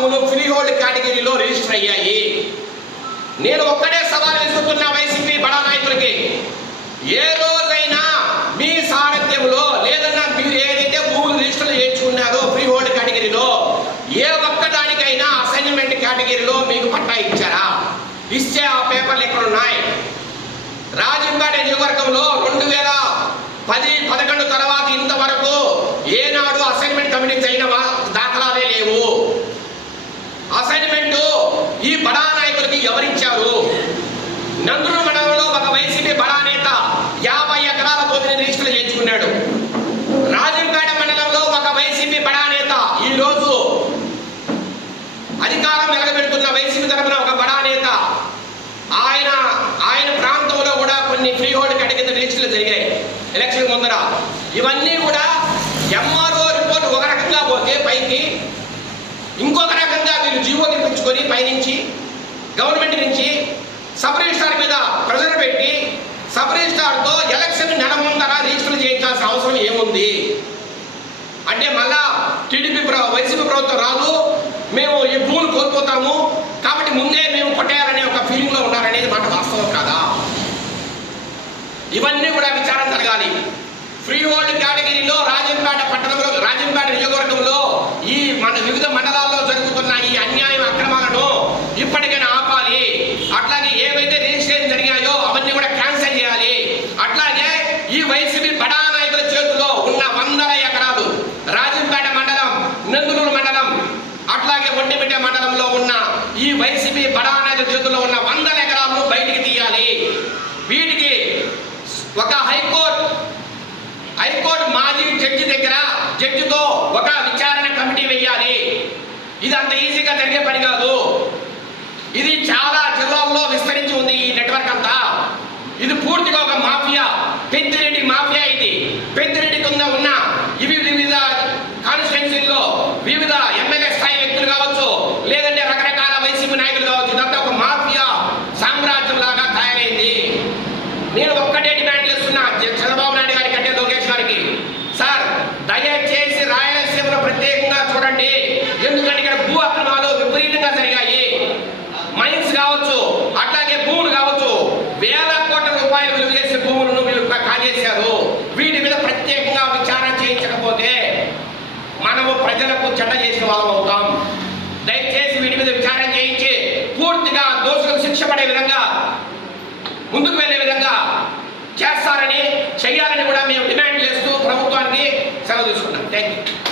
భూములు free hold కేటగిరీలో register అయ్యాయి. నేను ఒక్కడే సవాల్ విసురుతున్నా వైసీపీ బడా నాయకులకి ఏ రోజైనా మీ సారథ్యంలో లేదన్నా మీరు ఏదైతే భూములు రిజిస్టర్ చేయించుకున్నారో ఫ్రీ హోల్డ్ కేటగిరీలో ఏ ఒక్కదానికైనా అసైన్మెంట్ కేటగిరీలో మీకు పట్టా ఇచ్చారా? ఇస్తే ఆ పేపర్లు ఎక్కడ ఉన్నాయి రాజంపేట నియోజకవర్గంలో రెండు వేల పది పదకొండు తర్వాత ఇంతవరకు ఏనాడు అసైన్మెంట్ కమిటీ అయిన వా- దాఖలాలే లేవు అసైన్మెంట్ ఈ బడా నాయకులకి ఎవరిచ్చారు నందులు మండలంలో ఒక వైసీపీ బడా నేత యాభై ఎకరాల భూమిని రిజిస్టర్ చేయించుకున్నాడు రాజంపేట మండలంలో ఒక వైసీపీ బడా నేత ఈ రోజు అధికారం వైసీపీ తరపున ఒక బడా నేత ఆయన ఆయన ప్రాంతంలో కూడా కొన్ని ఫ్రీ హోల్డ్ కేటగిరీ రిజిస్టర్లు జరిగాయి ఎలక్షన్ ముందర. ఇవన్నీ కూడా ఎంఆర్ఓ రిపోర్ట్ ఒక రకంగా పోతే పైకి ఇంకొక రకంగా వీళ్ళు జీవో తెప్పించుకొని పైనుంచి గవర్నమెంట్ నుంచి సబ్ రిజిస్టార్ మీద ప్రెజర్ పెట్టి సబ్ రిజిస్టార్తో ఎలక్షన్ నెల ముందర భూములు కాబట్టి ముందే మేము కొట్టేయాలనే ఒక ఫీలింగ్లో ఉన్నారనేది మాట వాస్తవం కాదా? ఇవన్నీ కూడా విచారం జరగాలి. ఫ్రీ హోల్డ్ కేటగిరీలో రాజంపేట పట్టణంలో రాజంపేట నియోజకవర్గంలో ఈ మన వివిధ మండలాల్లో జరుగుతున్న ఈ అన్యాయం అక్రమాలను ఇప్పటికైనా ఆపాలి. అట్లాగే ఏవైతే రిజిస్ట్రేషన్ జరిగాయో అవన్నీ కూడా క్యాన్సిల్ చేయాలి. అట్లాగే ఈ వైసీపీ బడా నాయకుల చేతిలో ఉన్న వందల ఎకరాలు రాజంపేట మండలం నందులూరు మండలం అట్లాగే ఒంటిమిట్ట మండలంలో ఉన్న ఈ వైసీపీ బడా అనేది చేతిలో ఉన్న వందల ఎకరాలను బయటికి తీయాలి. వీటికి ఒక హైకోర్టు హైకోర్టు మాజీ జడ్జి దగ్గర జడ్జితో ఒక విచారణ కమిటీ వేయాలి. ఇది అంత ఈజీగా జరిగే పని కాదు. ఇది చాలా జిల్లాల్లో విస్తరించి ఉంది ఈ నెట్వర్క్ అంతా. ఇది పూర్తిగా ఒక మాఫియా పెంచిరెడ్డి మైన్స్ కావచ్చు అట్లాగే భూములు కావచ్చు వేల కోట్ల రూపాయలు విలువ చేసే భూములను వీళ్ళు కాజేశారు. వీటి మీద ప్రత్యేకంగా విచారణ చేయించకపోతే మనము ప్రజలకు చెడ్డ చేసిన వాళ్ళం అవుతాం. దయచేసి వీటి మీద విచారణ చేయించి పూర్తిగా దోషులకు శిక్ష పడే విధంగా ముందుకు వెళ్ళే విధంగా చేస్తారని చెయ్యాలని కూడా మేము డిమాండ్ చేస్తూ ప్రభుత్వానికి సెలవు తీసుకున్నాం. Thank you